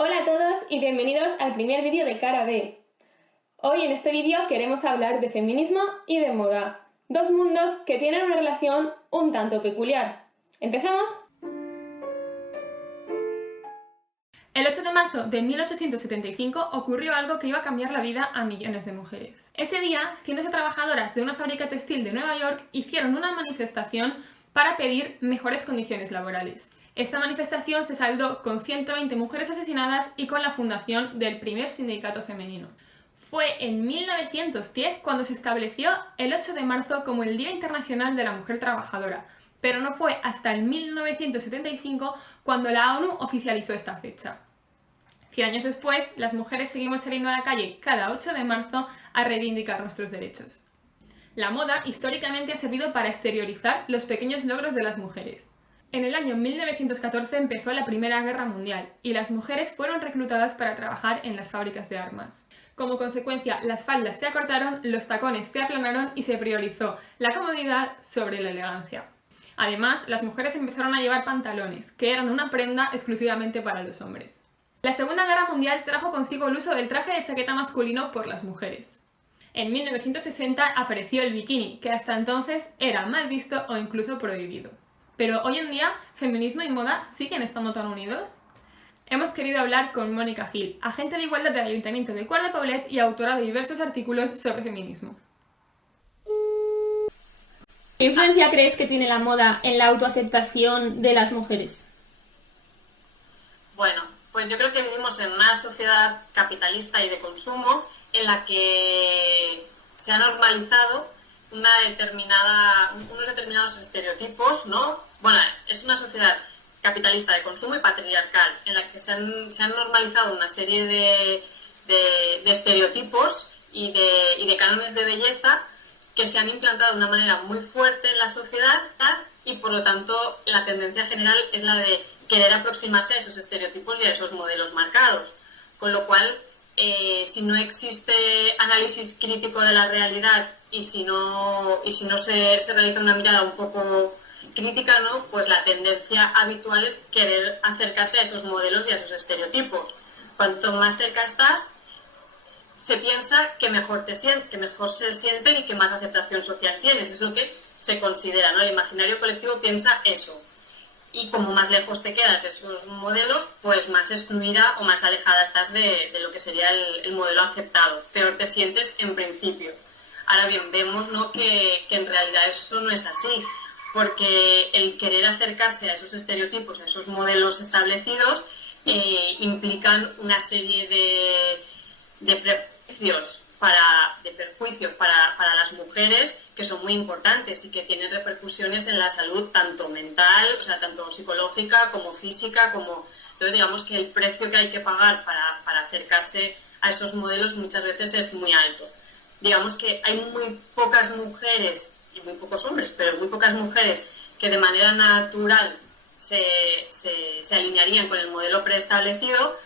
Hola a todos y bienvenidos al primer vídeo de Cara B. Hoy en este vídeo queremos hablar de feminismo y de moda, dos mundos que tienen una relación un tanto peculiar. ¿Empezamos? El 8 de marzo de 1875 ocurrió algo que iba a cambiar la vida a millones de mujeres. Ese día, cientos de trabajadoras de una fábrica textil de Nueva York hicieron una manifestación para pedir mejores condiciones laborales. Esta manifestación se saldó con 120 mujeres asesinadas y con la fundación del primer sindicato femenino. Fue en 1910 cuando se estableció el 8 de marzo como el Día Internacional de la Mujer Trabajadora, pero no fue hasta el 1975 cuando la ONU oficializó esta fecha. 100 años después, las mujeres seguimos saliendo a la calle cada 8 de marzo a reivindicar nuestros derechos. La moda históricamente ha servido para exteriorizar los pequeños logros de las mujeres. En el año 1914 empezó la Primera Guerra Mundial y las mujeres fueron reclutadas para trabajar en las fábricas de armas. Como consecuencia, las faldas se acortaron, los tacones se aplanaron y se priorizó la comodidad sobre la elegancia. Además, las mujeres empezaron a llevar pantalones, que eran una prenda exclusivamente para los hombres. La Segunda Guerra Mundial trajo consigo el uso del traje de chaqueta masculino por las mujeres. En 1960 apareció el bikini, que hasta entonces era mal visto o incluso prohibido. Pero hoy en día, ¿feminismo y moda siguen estando tan unidos? Hemos querido hablar con Mónica Gil, agente de igualdad del Ayuntamiento de Quart de Poblet y autora de diversos artículos sobre feminismo. ¿Qué influencia crees que tiene la moda en la autoaceptación de las mujeres? Bueno, pues yo creo que vivimos en una sociedad capitalista y de consumo en la que se ha normalizado unos determinados estereotipos, ¿no? Bueno, es una sociedad capitalista de consumo y patriarcal en la que se han normalizado una serie de estereotipos y de cánones de belleza que se han implantado de una manera muy fuerte en la sociedad y por lo tanto la tendencia general es la de querer aproximarse a esos estereotipos y a esos modelos marcados. Con lo cual, si no existe análisis crítico de la realidad y si no se realiza una mirada un poco crítica, ¿no? Pues la tendencia habitual es querer acercarse a esos modelos y a esos estereotipos. Cuanto más cerca estás, se piensa que mejor se sienten y que más aceptación social tienes. Es lo que se considera, ¿no? El imaginario colectivo piensa eso. Y como más lejos te quedas de esos modelos, pues más excluida o más alejada estás de lo que sería el modelo aceptado. Peor te sientes en principio. Ahora bien, vemos, ¿no?, que en realidad eso no es así, porque el querer acercarse a esos estereotipos, a esos modelos establecidos, implican una serie de prejuicios para las mujeres que son muy importantes y que tienen repercusiones en la salud tanto mental, o sea, tanto psicológica como física, entonces digamos que el precio que hay que pagar para acercarse a esos modelos muchas veces es muy alto. Digamos que hay muy pocas mujeres y muy pocos hombres, pero muy pocas mujeres que de manera natural se alinearían con el modelo preestablecido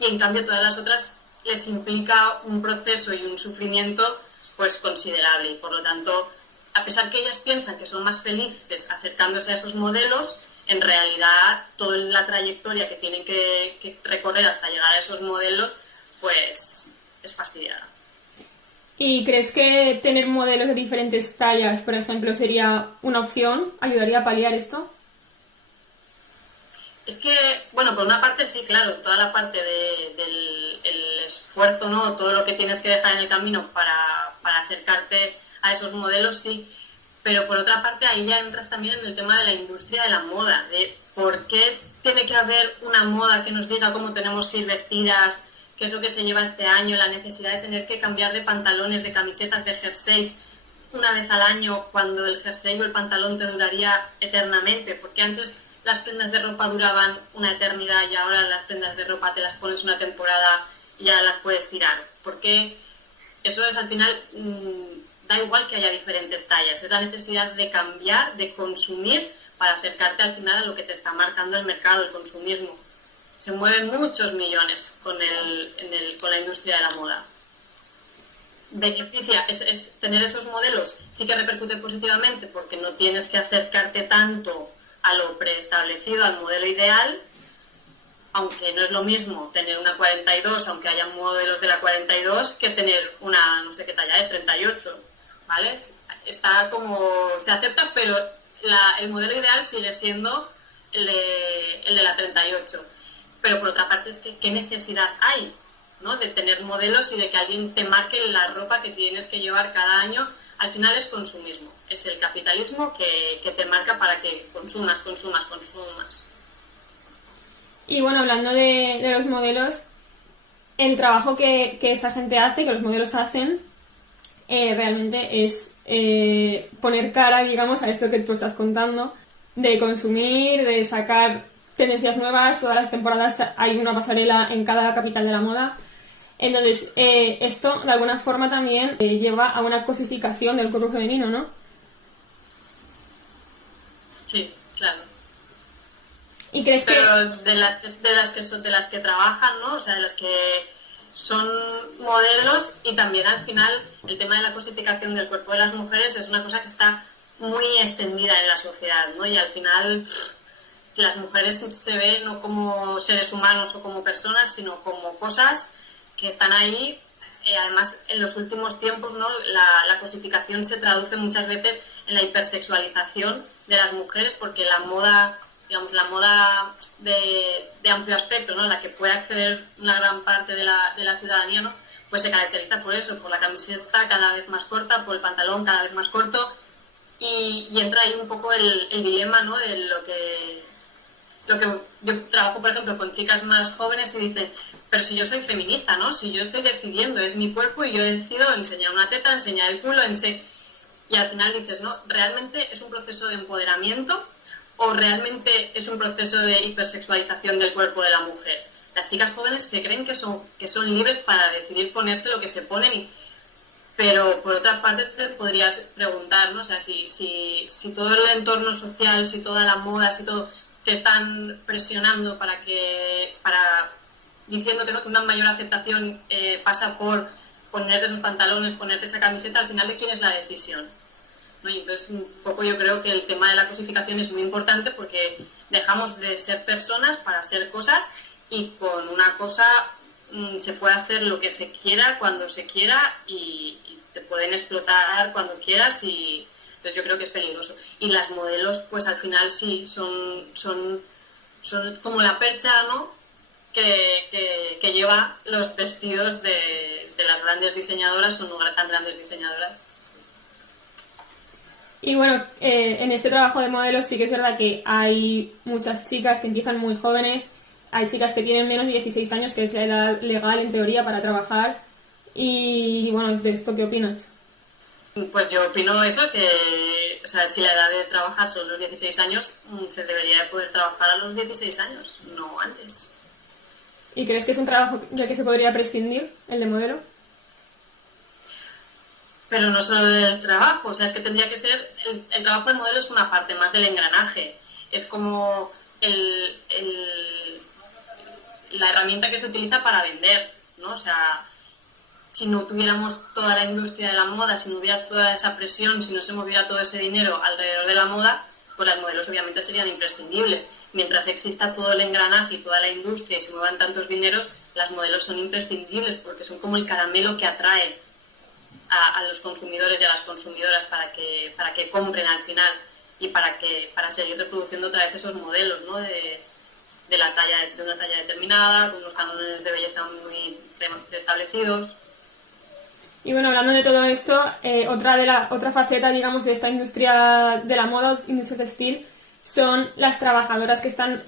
y en cambio todas las otras les implica un proceso y un sufrimiento pues considerable y por lo tanto, a pesar que ellas piensan que son más felices acercándose a esos modelos, en realidad toda la trayectoria que tienen que recorrer hasta llegar a esos modelos pues es fastidiada. ¿Y crees que tener modelos de diferentes tallas, por ejemplo, sería una opción? ¿Ayudaría a paliar esto? Es que, bueno, por una parte sí, claro, toda la parte del esfuerzo, ¿no?, todo lo que tienes que dejar en el camino para acercarte a esos modelos, sí, pero por otra parte ahí ya entras también en el tema de la industria de la moda, de por qué tiene que haber una moda que nos diga cómo tenemos que ir vestidas, qué es lo que se lleva este año, la necesidad de tener que cambiar de pantalones, de camisetas, de jerseys una vez al año cuando el jersey o el pantalón te duraría eternamente, porque antes las prendas de ropa duraban una eternidad y ahora las prendas de ropa te las pones una temporada y ya las puedes tirar. Porque eso es al final, da igual que haya diferentes tallas, es la necesidad de cambiar, de consumir para acercarte al final a lo que te está marcando el mercado, el consumismo. Se mueven muchos millones con la industria de la moda. Beneficia, es tener esos modelos, sí que repercute positivamente porque no tienes que acercarte tanto a lo preestablecido, al modelo ideal, aunque no es lo mismo tener una 42, aunque haya modelos de la 42, que tener una, no sé qué talla es, 38, ¿vale? Está como, se acepta, pero el modelo ideal sigue siendo el de la 38. Pero por otra parte es que qué necesidad hay, ¿no?, de tener modelos y de que alguien te marque la ropa que tienes que llevar cada año. Al final es consumismo, es el capitalismo que te marca para que consumas. Y bueno, hablando de los modelos, el trabajo que esta gente hace, que los modelos hacen, realmente es poner cara, digamos, a esto que tú estás contando, de consumir, de sacar tendencias nuevas. Todas las temporadas hay una pasarela en cada capital de la moda. Entonces, esto de alguna forma también lleva a una cosificación del cuerpo femenino, ¿no? Sí, claro. ¿Y crees Pero de las que trabajan, ¿no? O sea, de las que son modelos, y también al final el tema de la cosificación del cuerpo de las mujeres es una cosa que está muy extendida en la sociedad, ¿no? Y al final las mujeres se ven no como seres humanos o como personas, sino como cosas que están ahí. Además, en los últimos tiempos, ¿no?, la cosificación se traduce muchas veces en la hipersexualización de las mujeres, porque la moda, digamos, la moda de amplio aspecto, ¿no?, en la que puede acceder una gran parte de la ciudadanía, ¿no?, pues se caracteriza por eso, por la camiseta cada vez más corta, por el pantalón cada vez más corto, y entra ahí un poco el dilema, ¿no?, de lo que yo trabajo, por ejemplo, con chicas más jóvenes y dicen, pero si yo soy feminista, ¿no?, si yo estoy decidiendo, es mi cuerpo y yo decido enseñar una teta, enseñar el culo, y al final dices, ¿no?, ¿realmente es un proceso de empoderamiento o realmente es un proceso de hipersexualización del cuerpo de la mujer? Las chicas jóvenes se creen que son libres para decidir ponerse lo que se ponen, pero por otra parte te podrías preguntar, ¿no?, o sea, si todo el entorno social, si toda la moda, si todo te están presionando para diciéndote, ¿no?, que una mayor aceptación pasa por ponerte esos pantalones, ponerte esa camiseta, al final, ¿de quién es la decisión? ¿No? Y entonces, un poco yo creo que el tema de la cosificación es muy importante, porque dejamos de ser personas para ser cosas, y con una cosa se puede hacer lo que se quiera, cuando se quiera, y te pueden explotar cuando quieras, y entonces yo creo que es peligroso. Y las modelos, pues al final sí, son como la percha, ¿no?, que lleva los vestidos de las grandes diseñadoras o no tan grandes diseñadoras. Y bueno, en este trabajo de modelos sí que es verdad que hay muchas chicas que empiezan muy jóvenes, hay chicas que tienen menos de 16 años, que es la edad legal en teoría para trabajar. Y bueno, ¿de esto qué opinas? Pues yo opino eso, que o sea, si la edad de trabajar son los 16 años, se debería de poder trabajar a los 16 años, no antes. ¿Y crees que es un trabajo del que se podría prescindir, el de modelo? Pero no solo del trabajo, o sea, es que tendría que ser... El trabajo de modelo es una parte más del engranaje. Es como la herramienta que se utiliza para vender, ¿no? O sea, si no tuviéramos toda la industria de la moda, si no hubiera toda esa presión, si no se moviera todo ese dinero alrededor de la moda, pues las modelos obviamente serían imprescindibles. Mientras exista todo el engranaje y toda la industria y se muevan tantos dineros, las modelos son imprescindibles, porque son como el caramelo que atrae a los consumidores y a las consumidoras para que compren al final, y para seguir reproduciendo otra vez esos modelos, ¿no?, de una talla determinada, con unos cánones de belleza muy establecidos. Y bueno, hablando de todo esto, otra faceta, digamos, de esta industria de la moda, industria textil, son las trabajadoras que están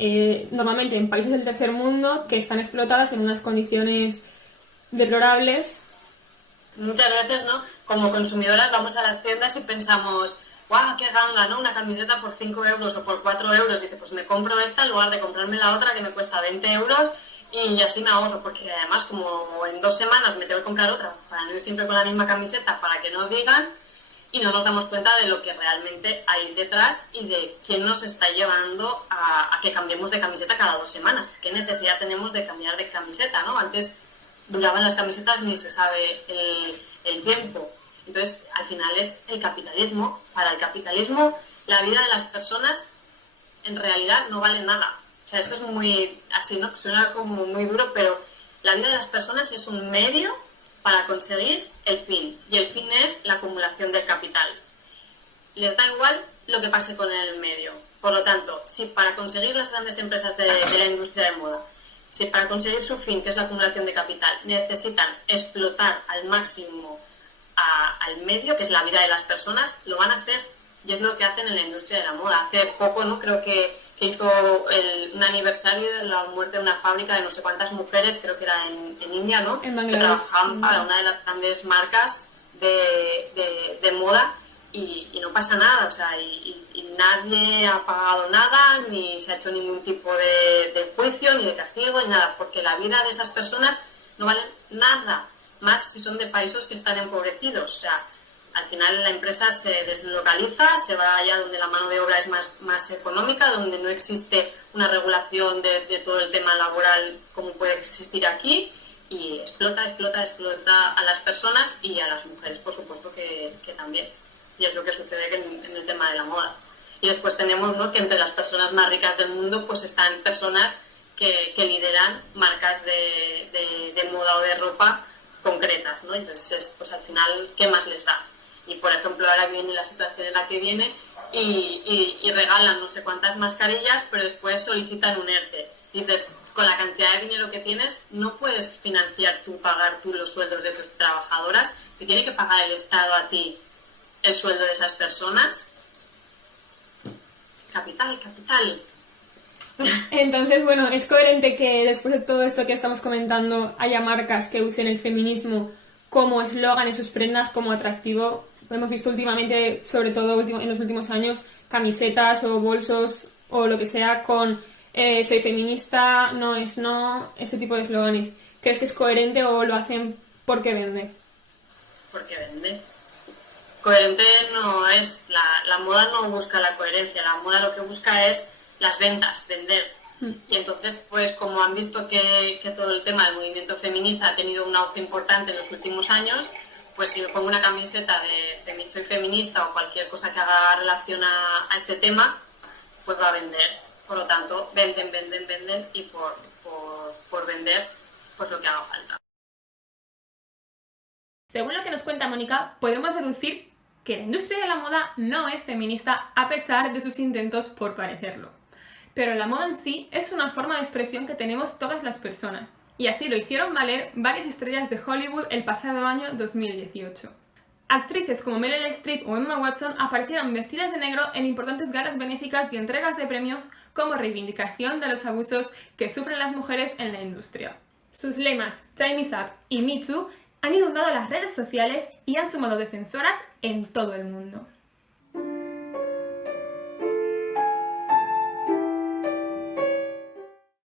normalmente en países del tercer mundo, que están explotadas en unas condiciones deplorables. Muchas veces, ¿no?, como consumidoras vamos a las tiendas y pensamos, ¡guau, qué ganga!, ¿no?, una camiseta por 5 euros o por 4 euros. Dice, pues me compro esta en lugar de comprarme la otra que me cuesta 20 euros y así me ahorro, porque además como en 2 semanas me tengo que comprar otra para no ir siempre con la misma camiseta, para que no digan, y no nos damos cuenta de lo que realmente hay detrás y de quién nos está llevando a que cambiemos de camiseta cada 2 semanas. ¿Qué necesidad tenemos de cambiar de camiseta, no? Antes duraban las camisetas, ni se sabe el tiempo. Entonces, al final es el capitalismo. Para el capitalismo, la vida de las personas en realidad no vale nada. O sea, esto es muy así, ¿no? Suena como muy duro, pero la vida de las personas es un medio para conseguir el fin. Y el fin es la acumulación del capital. Les da igual lo que pase con el medio. Por lo tanto, si para conseguir las grandes empresas de la industria de moda, si para conseguir su fin, que es la acumulación de capital, necesitan explotar al máximo al medio, que es la vida de las personas, lo van a hacer. Y es lo que hacen en la industria de la moda. Hace poco, ¿no? Creo que hizo un aniversario de la muerte de una fábrica de no sé cuántas mujeres, creo que era en India, ¿no? En Que Bangladesh. trabajaban para una de las grandes marcas de moda y no pasa nada, o sea, y nadie ha pagado nada, ni se ha hecho ningún tipo de juicio, ni de castigo, ni nada, porque la vida de esas personas no vale nada, más si son de países que están empobrecidos, o sea, al final la empresa se deslocaliza, se va allá donde la mano de obra es más económica, donde no existe una regulación de todo el tema laboral como puede existir aquí, y explota a las personas y a las mujeres, por supuesto que también. Y es lo que sucede en el tema de la moda. Y después tenemos, ¿no?, que entre las personas más ricas del mundo pues están personas que lideran marcas de moda o de ropa concretas, ¿no? Entonces, pues al final, ¿qué más les da? Y por ejemplo, ahora viene la situación en la que viene y regalan no sé cuántas mascarillas, pero después solicitan un ERTE. Dices, con la cantidad de dinero que tienes, no puedes financiar tú, pagar tú los sueldos de tus trabajadoras, que tiene que pagar el Estado a ti el sueldo de esas personas. Capital. Entonces, bueno, es coherente que después de todo esto que estamos comentando haya marcas que usen el feminismo como eslogan en sus prendas, como atractivo. Hemos visto últimamente, sobre todo en los últimos años, camisetas o bolsos o lo que sea con soy feminista, no es no, este tipo de eslóganes. ¿Crees que es coherente o lo hacen porque vende? Porque vende. Coherente no es, la moda no busca la coherencia, la moda lo que busca es las ventas, vender. Y entonces, pues como han visto que todo el tema del movimiento feminista ha tenido un auge importante en los últimos años, pues si me pongo una camiseta de soy feminista o cualquier cosa que haga relación a este tema, pues va a vender. Por lo tanto, venden y por vender, pues lo que haga falta. Según lo que nos cuenta Mónica, podemos deducir que la industria de la moda no es feminista a pesar de sus intentos por parecerlo. Pero la moda en sí es una forma de expresión que tenemos todas las personas, y así lo hicieron valer varias estrellas de Hollywood el pasado año 2018. Actrices como Meryl Streep o Emma Watson aparecieron vestidas de negro en importantes galas benéficas y entregas de premios como reivindicación de los abusos que sufren las mujeres en la industria. Sus lemas Time is Up y Me Too han inundado las redes sociales y han sumado defensoras en todo el mundo.